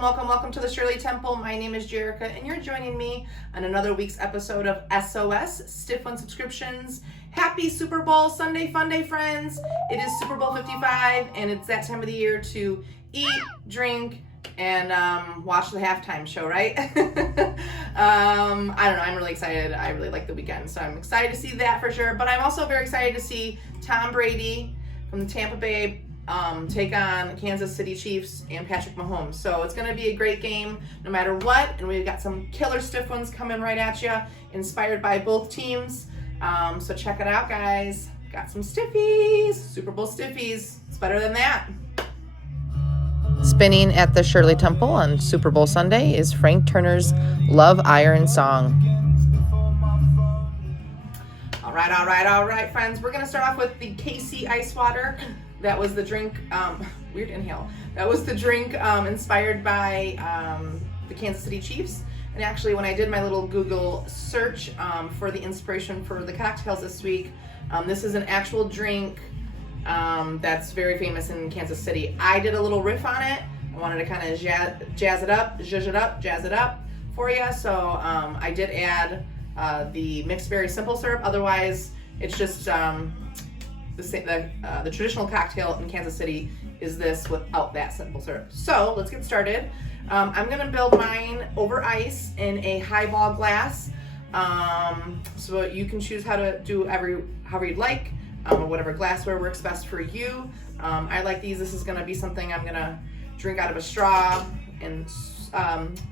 Welcome to the Shirley Temple. My name is Jerrica, and you're joining me on another week's episode of S.O.S. Stiff One Subscriptions. Happy Super Bowl Sunday Fun Day, friends. It is Super Bowl 55, and it's that time of the year to eat, drink, and watch the halftime show, right? I don't know. I'm really excited. I really like the weekend, so I'm excited to see that for sure. But I'm also very excited to see Tom Brady from the Tampa Bay take on Kansas City Chiefs and Patrick Mahomes. So it's going to be a great game no matter what. And we've got some killer stiff ones coming right at you, inspired by both teams. So check it out, guys. Got some Stiffies, Super Bowl Stiffies. It's better than that. Spinning at the Shirley Temple on Super Bowl Sunday is Frank Turner's Love Iron Song. All right, friends. We're going to start off with the KC Ice Water. That was the drink, weird inhale. That was the drink inspired by the Kansas City Chiefs. And actually, when I did my little Google search for the inspiration for the cocktails this week, this is an actual drink that's very famous in Kansas City. I did a little riff on it. I wanted to kind of jazz it up for you. So I did add the mixed berry simple syrup. Otherwise, it's just the traditional cocktail in Kansas City is this without that simple syrup. So let's get started. I'm gonna build mine over ice in a highball glass. So you can choose how to do however you'd like, or whatever glassware works best for you. I like these. This is gonna be something I'm gonna drink out of a straw and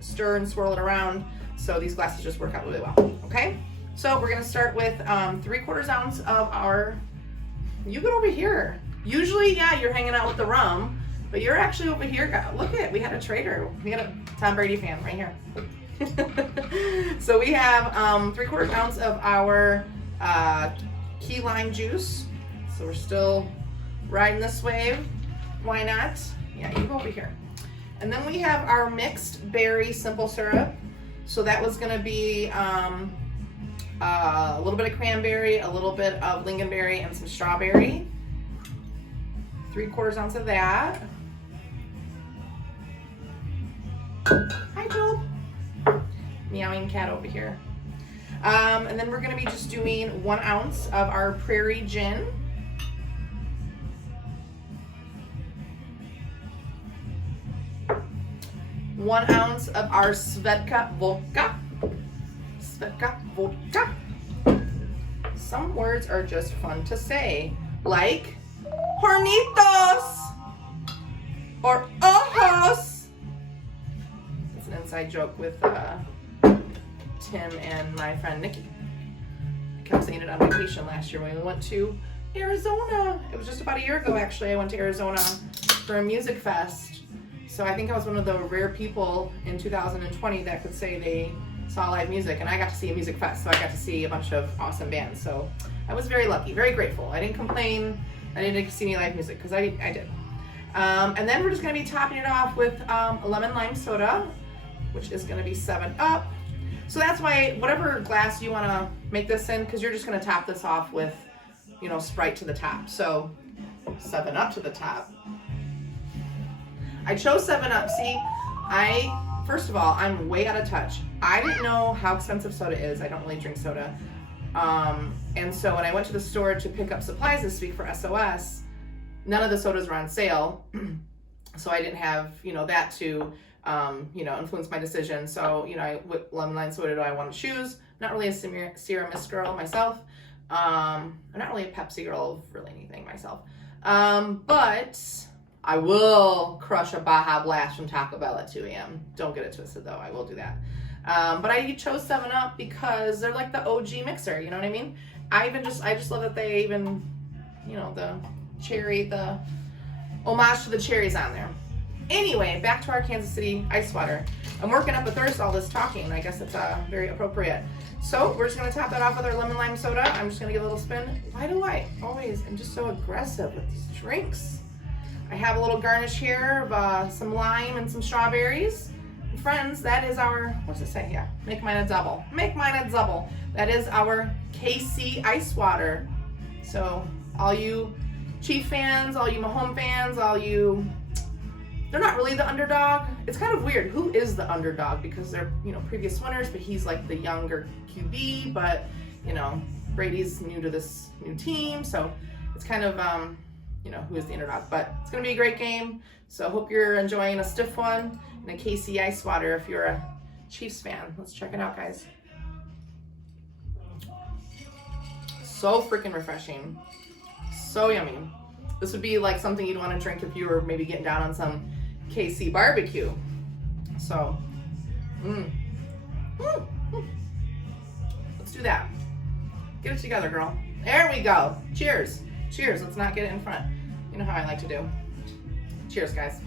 stir and swirl it around. So these glasses just work out really well. Okay. So we're gonna start with 3/4 ounce of our. You get over here. Usually, yeah, you're hanging out with the rum, but you're actually over here. Look at it. We had a trader. We had a Tom Brady fan right here. So we have 3/4 ounce of our key lime juice. So we're still riding this wave. Why not? Yeah, you go over here. And then we have our mixed berry simple syrup. So that was going to be a little bit of cranberry, a little bit of lingonberry, and some strawberry. 3/4 ounce of that. Hi, Joe. Meowing cat over here. And then we're going to be just doing 1 ounce of our prairie gin. One ounce of our Svedka vodka. Vodka. Some words are just fun to say, like hornitos or ojos. It's an inside joke with Tim and my friend Nikki. I kept saying it on vacation last year when we went to Arizona. It was just about a year ago, actually. I went to Arizona for a music fest. So I think I was one of the rare people in 2020 that could say they saw live music, and I got to see a music fest, so I got to see a bunch of awesome bands. So I was very lucky, very grateful. I didn't complain. I didn't see any live music because I did. And then we're just going to be topping it off with a lemon lime soda, which is going to be 7-Up. So that's why whatever glass you want to make this in, because you're just going to top this off with, Sprite to the top. So 7-Up to the top. I chose 7-Up. See, first of all, I'm way out of touch. I didn't know how expensive soda is. I don't really drink soda. And so when I went to the store to pick up supplies this week for S.O.S, none of the sodas were on sale. So I didn't have, that to, influence my decision. So, what lemon lime soda do I want to choose? Not really a Sierra Mist girl myself. I'm not really a Pepsi girl of really anything myself. But I will crush a Baja Blast from Taco Bell at 2 a.m. Don't get it twisted, though. I will do that. But I chose 7-Up because they're like the OG mixer. You know what I mean? I just love that they even, the cherry, the homage to the cherries on there. Anyway, back to our Kansas City ice water. I'm working up a thirst all this talking. I guess it's very appropriate. So we're just going to top that off with our lemon lime soda. I'm just going to give a little spin. Why do I always am just so aggressive with these drinks? I have a little garnish here of some lime and some strawberries. And friends, that is our, what's it say? Yeah, make mine a double. Make mine a double. That is our KC ice water. So all you Chief fans, all you Mahomes fans, all you they're not really the underdog. It's kind of weird. Who is the underdog? Because they're, you know, previous winners, but he's like the younger QB, but, you know, Brady's new to this new team. So it's kind of, you know, who is the underdog. But it's going to be a great game. So hope you're enjoying a stiff one and a KC ice water if you're a Chiefs fan. Let's check it out, guys. So freaking refreshing. So yummy. This would be like something you'd want to drink if you were maybe getting down on some KC barbecue. So, let's do that. Get it together, girl. There we go. Cheers. Cheers. Let's not get it in front. You know how I like to do. Cheers, guys.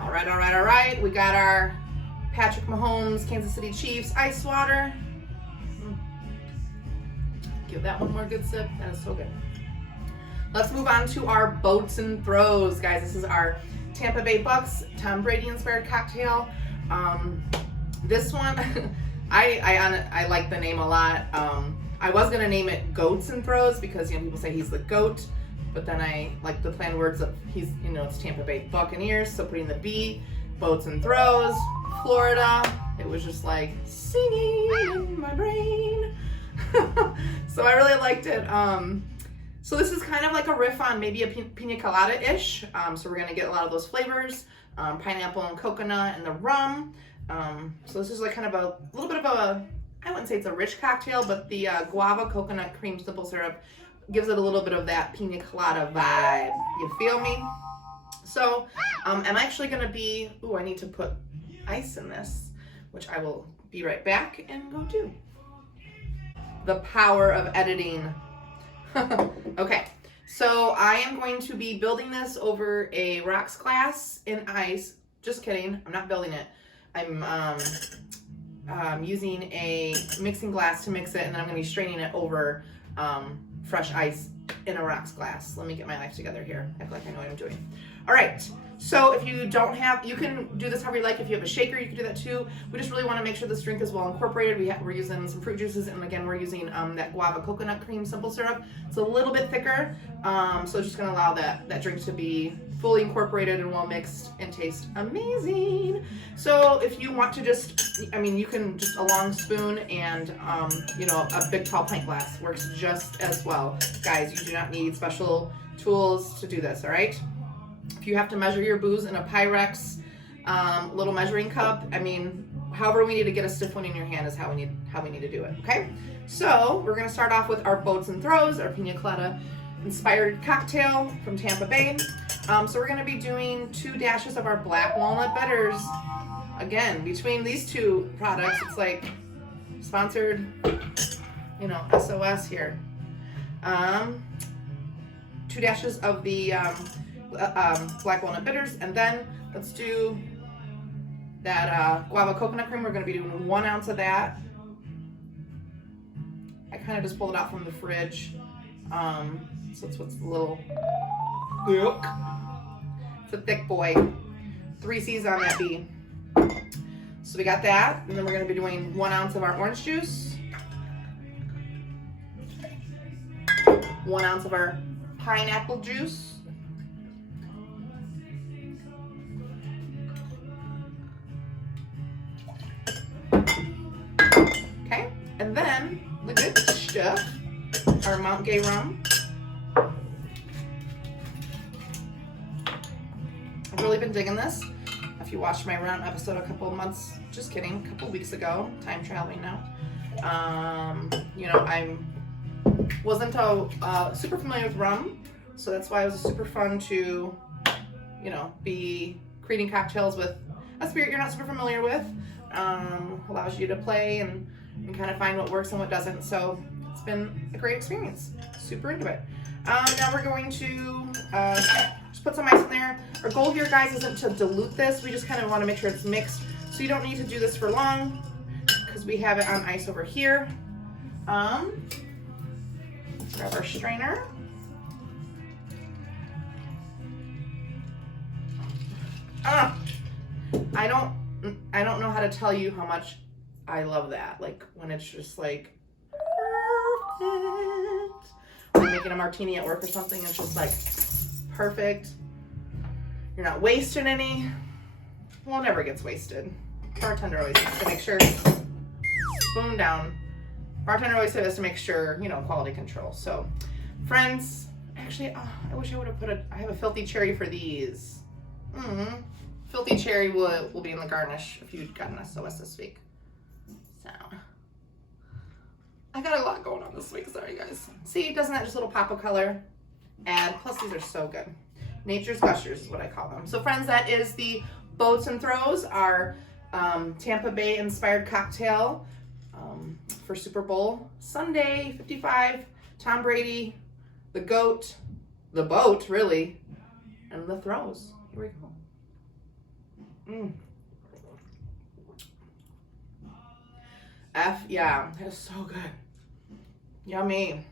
All right, all right, all right. We got our Patrick Mahomes, Kansas City Chiefs ice water. Give that one more good sip. That is so good. Let's move on to our boats and throws, guys. This is our Tampa Bay Bucks Tom Brady inspired cocktail. This one, I like the name a lot. I was gonna name it Goats and Throws because, you know, people say he's the goat, but then I like the planned words of he's, you know, it's Tampa Bay Buccaneers, so putting the B, boats and throws, Florida. It was just like singing in my brain. So I really liked it. So this is kind of like a riff on maybe a pina colada-ish. So we're gonna get a lot of those flavors, pineapple and coconut and the rum. So this is like kind of a little bit of a, I wouldn't say it's a rich cocktail, but the guava coconut cream simple syrup gives it a little bit of that pina colada vibe. You feel me? So I'm actually gonna be, I need to put ice in this, which I will be right back and go do. The power of editing. Okay, so I am going to be building this over a rocks glass in ice. Just kidding, I'm not building it. I'm using a mixing glass to mix it, and then I'm gonna be straining it over fresh ice in a rocks glass. Let me get my life together here. I feel like I know what I'm doing. All right, so if you don't have, you can do this however you like. If you have a shaker, you can do that too. We just really want to make sure this drink is well incorporated. We're using some fruit juices, and again, we're using that guava coconut cream simple syrup. It's a little bit thicker, so it's just going to allow that drink to be fully incorporated and well mixed and taste amazing. So if you want to just, I mean, you can just a long spoon and, you know, a big tall pint glass works just as well. Guys, you do not need special tools to do this, all right? If you have to measure your booze in a Pyrex little measuring cup, I mean, however we need to get a stiff one in your hand is how we need to do it, okay? So we're gonna start off with our boats and throws, our pina colada inspired cocktail from Tampa Bay. So we're gonna be doing 2 dashes of our black walnut bitters. Again, between these two products, it's like sponsored, you know, S.O.S. here. 2 dashes of the black walnut bitters, and then let's do that guava coconut cream. We're going to be doing 1 ounce of that. I kind of just pulled it out from the fridge, so it's what's a little thick. It's a thick boy. 3 C's on that B. So we got that, and then we're going to be doing 1 ounce of our orange juice, 1 ounce of our pineapple juice, okay, and then the good stuff, our Mount Gay rum. I've really been digging this. If you watched my run episode a couple weeks ago, time traveling now. You know, I wasn't super familiar with rum, so that's why it was super fun to, you know, be creating cocktails with a spirit you're not super familiar with. Allows you to play and kind of find what works and what doesn't. So it's been a great experience. Super into it. Now we're going to just put some ice in there. Our goal here, guys, isn't to dilute this. We just kind of want to make sure it's mixed. So you don't need to do this for long because we have it on ice over here. Grab our strainer. I don't know how to tell you how much I love that. Like when it's just like perfect. When I'm making a martini at work or something, it's just like perfect. You're not wasting any. Well, it never gets wasted. Bartender always has to make sure. Spoon down. Bartender always has to make sure, you know, quality control. So, friends, actually, I wish I would have I have a filthy cherry for these. Filthy cherry will be in the garnish if you'd gotten S.O.S this week. So, I got a lot going on this week. Sorry, guys. See, doesn't that just a little pop of color add? Plus, these are so good. Nature's Gushers is what I call them. So, friends, that is the Boats and Throws, our Tampa Bay inspired cocktail for Super Bowl Sunday 55. Tom Brady, the GOAT, the boat, really, and the throws. Here we go. Yeah, that is so good. Yummy.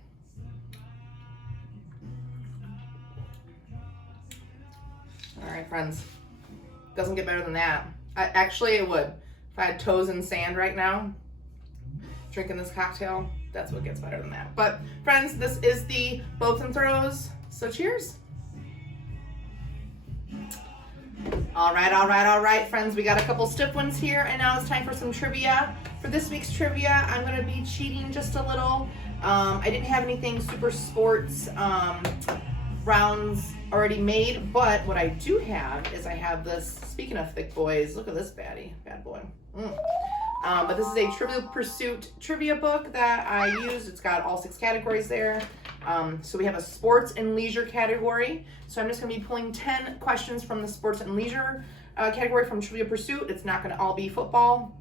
All right, friends. Doesn't get better than that. Actually, it would. If I had toes in sand right now, drinking this cocktail, that's what gets better than that. But, friends, this is the Boats and Throws. So, cheers. All right, friends. We got a couple stiff ones here, and now it's time for some trivia. For this week's trivia, I'm going to be cheating just a little. I didn't have anything super sports rounds already made, but what I do have is I have this, speaking of thick boys, look at this bad boy. But this is a Trivial Pursuit trivia book that I used. It's got all 6 categories there. So we have a sports and leisure category. So I'm just going to be pulling 10 questions from the sports and leisure category from Trivial Pursuit. It's not going to all be football.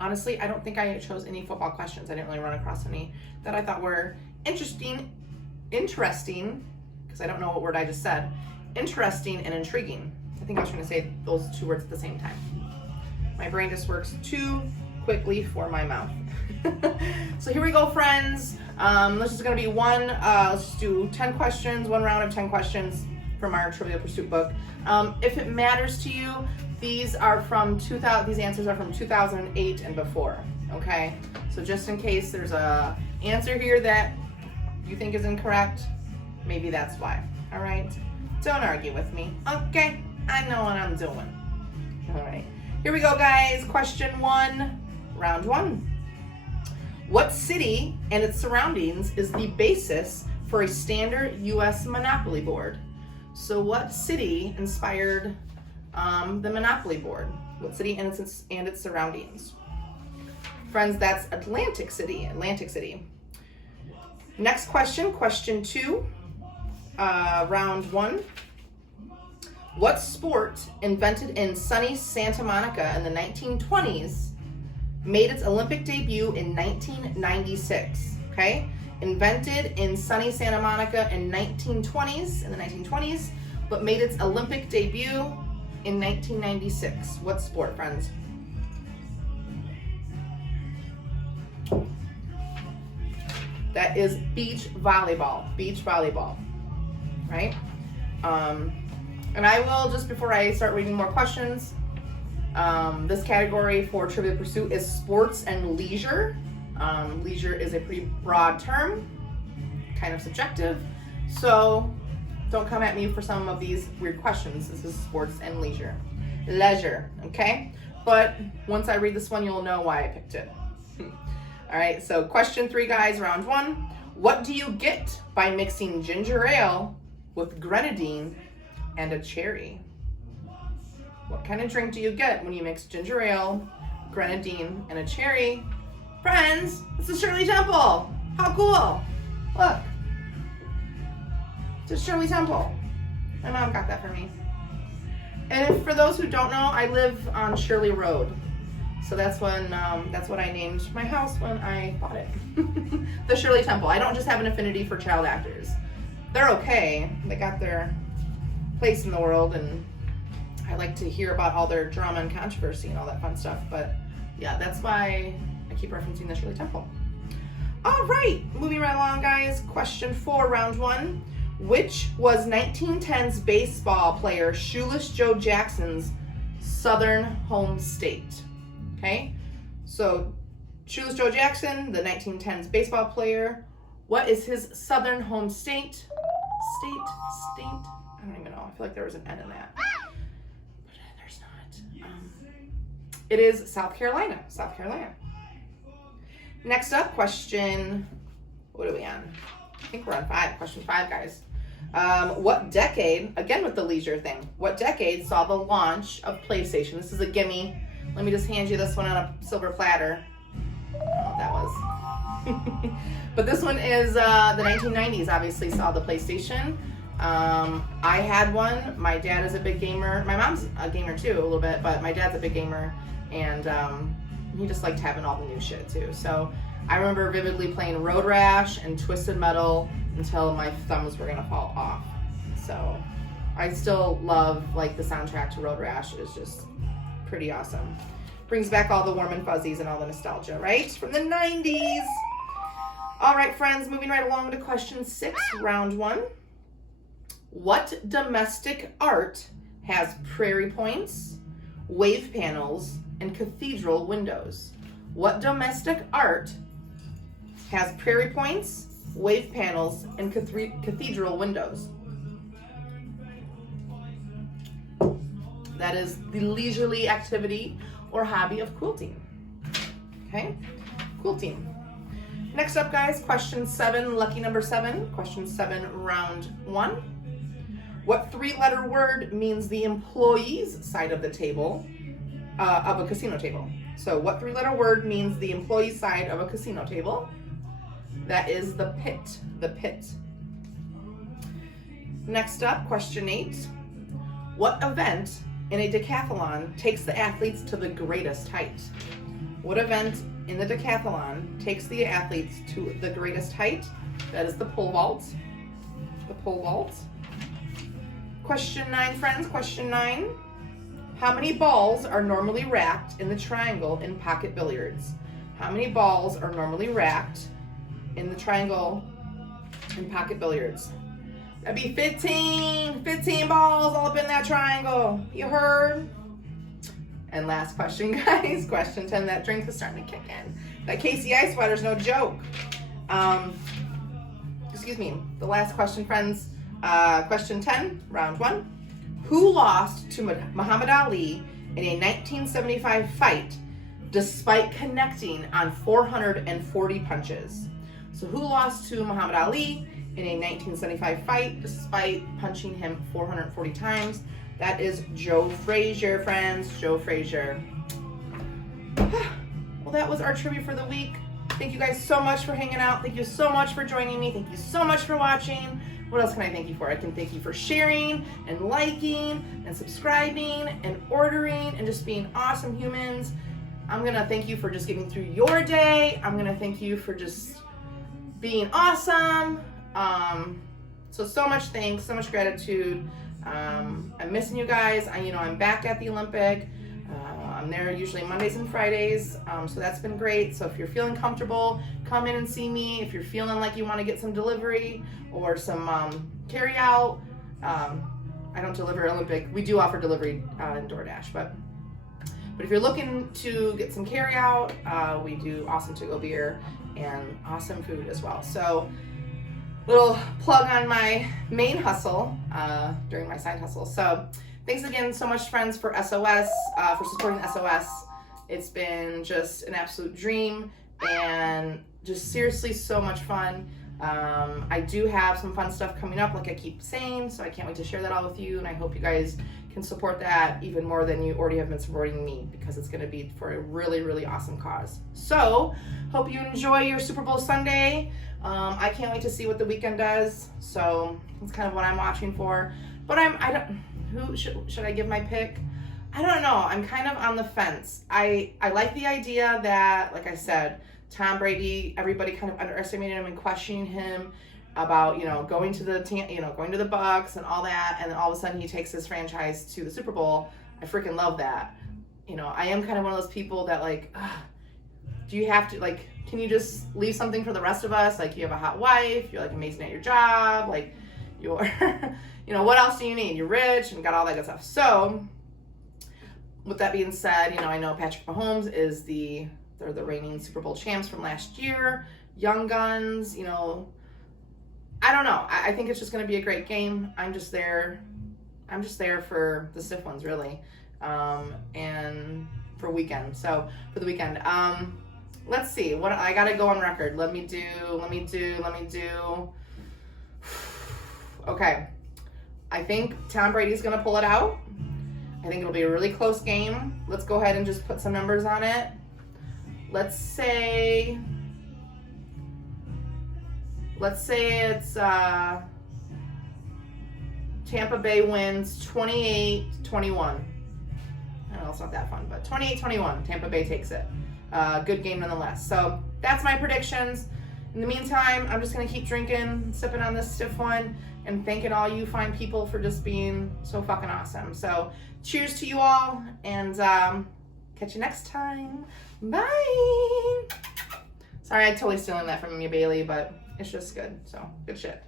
Honestly, I don't think I chose any football questions. I didn't really run across any that I thought were interesting, because I don't know what word I just said. Interesting and intriguing. I think I was trying to say those 2 words at the same time. My brain just works too quickly for my mouth. So here we go, friends. This is going to be let's just do 10 questions, 1 round of 10 questions from our Trivial Pursuit book. If it matters to you, these are from these answers are from 2008 and before, okay? So just in case there's a answer here that you think is incorrect, maybe that's why, all right? Don't argue with me, okay? I know what I'm doing. All right, here we go, guys. Question 1, round 1. What city and its surroundings is the basis for a standard U.S. Monopoly board? So what city inspired the Monopoly board? What city and its surroundings? Friends, that's Atlantic City. Next question, question 2, round 1. What sport invented in sunny Santa Monica in the 1920s made its Olympic debut in 1996, okay? Invented in sunny Santa Monica in the 1920s, but made its Olympic debut in 1996. What sport, friends? That is beach volleyball, right? And I will, just before I start reading more questions, this category for Trivial Pursuit is sports and leisure. Leisure is a pretty broad term, kind of subjective, so don't come at me for some of these weird questions. This is sports and leisure, okay? But once I read this one, you'll know why I picked it. All right, so question 3, guys, round 1. What do you get by mixing ginger ale with grenadine and a cherry? What kind of drink do you get when you mix ginger ale, grenadine, and a cherry? Friends, this is Shirley Temple. How cool. Look. It's Shirley Temple. My mom got that for me. And if, for those who don't know, I live on Shirley Road. So that's what I named my house when I bought it. The Shirley Temple. I don't just have an affinity for child actors. They're okay. They got their place in the world, and I like to hear about all their drama and controversy and all that fun stuff. But yeah, that's why I keep referencing the Shirley Temple. All right, moving right along, guys. Question 4, round 1. Which was 1910's baseball player Shoeless Joe Jackson's southern home state? Okay, so Shoeless Joe Jackson, the 1910's baseball player, what is his southern home state? State. I don't even know. I feel like there was an N in that. But there's not. It is South Carolina. Next up, question, what are we on? I think we're on 5. Question 5, guys. What decade, again with the leisure thing, what decade saw the launch of PlayStation? This is a gimme. Let me just hand you this one on a silver platter. I don't know what that was. But this one is the 1990s, obviously saw the PlayStation. I had one. My dad is a big gamer. My mom's a gamer too, a little bit, but my dad's a big gamer, and he just liked having all the new shit too. So I remember vividly playing Road Rash and Twisted Metal until my thumbs were gonna fall off. So I still love like the soundtrack to Road Rash. It is just pretty awesome. Brings back all the warm and fuzzies and all the nostalgia, right? From the 90s. All right, friends, moving right along to question 6, round 1. What domestic art has prairie points, wave panels, and cathedral windows? What domestic art has prairie points, wave panels, and cathedral windows? That is the leisurely activity or hobby of quilting. Okay, quilting. Next up, guys, question 7, lucky number 7. Question 7, round 1. What 3-letter word means the employees' side of the table of a casino table? So what 3-letter word means the employee side of a casino table? That is the pit, the pit. Next up, question 8. What event in a decathlon takes the athletes to the greatest height? What event in the decathlon takes the athletes to the greatest height? That is the pole vault. The pole vault. Question 9, friends, question 9. How many balls are normally racked in the triangle in pocket billiards? How many balls are normally racked in the triangle in pocket billiards? That'd be 15 balls all up in that triangle. You heard? And last question, guys, question 10. That drink is starting to kick in. That KCI sweater's no joke. Excuse me. The last question, friends. Question 10, round 1. Who lost to Muhammad Ali in a 1975 fight despite connecting on 440 punches? So who lost to Muhammad Ali in a 1975 fight despite punching him 440 times? That is Joe Frazier, friends. Joe Frazier. Well, that was our trivia for the week. Thank you guys so much for hanging out. Thank you so much for joining me. Thank you so much for watching. What else can I thank you for? I can thank you for sharing and liking and subscribing and ordering and just being awesome humans. I'm going to thank you for just getting through your day. I'm going to thank you for just being awesome. So much thanks, so much gratitude. I'm missing you guys. I'm back at the Olympic. I'm there usually Mondays and Fridays, so that's been great. So if you're feeling comfortable, come in and see me. If you're feeling like you want to get some delivery or some carry out, I don't deliver Olympic. We do offer delivery in DoorDash, but if you're looking to get some carry out, we do awesome to-go beer and awesome food as well. So little plug on my main hustle during my side hustle. So thanks again so much, friends, for S.O.S, for supporting S.O.S. It's been just an absolute dream and just seriously so much fun. I do have some fun stuff coming up, like I keep saying, so I can't wait to share that all with you, and I hope you guys can support that even more than you already have been supporting me, because it's going to be for a really, really awesome cause. So hope you enjoy your Super Bowl Sunday. I can't wait to see what the weekend does, so it's kind of what I'm watching for. But who should I give my pick? I don't know. I'm kind of on the fence. I like the idea that, like I said, Tom Brady, everybody kind of underestimated him and questioning him about, going to the Bucks and all that, and then all of a sudden he takes his franchise to the Super Bowl. I freaking love that. I am kind of one of those people that do you have to, can you just leave something for the rest of us? You have a hot wife, you're amazing at your job, you're, what else do you need? You're rich and got all that good stuff. So with that being said, I know Patrick Mahomes is they're the reigning Super Bowl champs from last year. Young guns, I don't know. I think it's just going to be a great game. I'm just there for the stiff ones, really, and for weekend. So for the weekend, let's see what I got to go on record. Let me do. Okay, I think Tom Brady's going to pull it out. I think it'll be a really close game. Let's go ahead and just put some numbers on it. Let's say it's Tampa Bay wins 28-21. I know it's not that fun, but 28-21. Tampa Bay takes it. Good game nonetheless. So that's my predictions. In the meantime, I'm just going to keep drinking, sipping on this stiff one, and thanking all you fine people for just being so fucking awesome. So cheers to you all, and catch you next time. Bye. Sorry, I'm totally stealing that from you, Bailey, but it's just good. So good shit.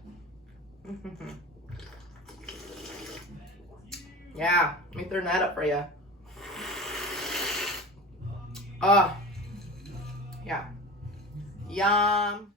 Yeah, let me turn that up for you. Yeah. Yum.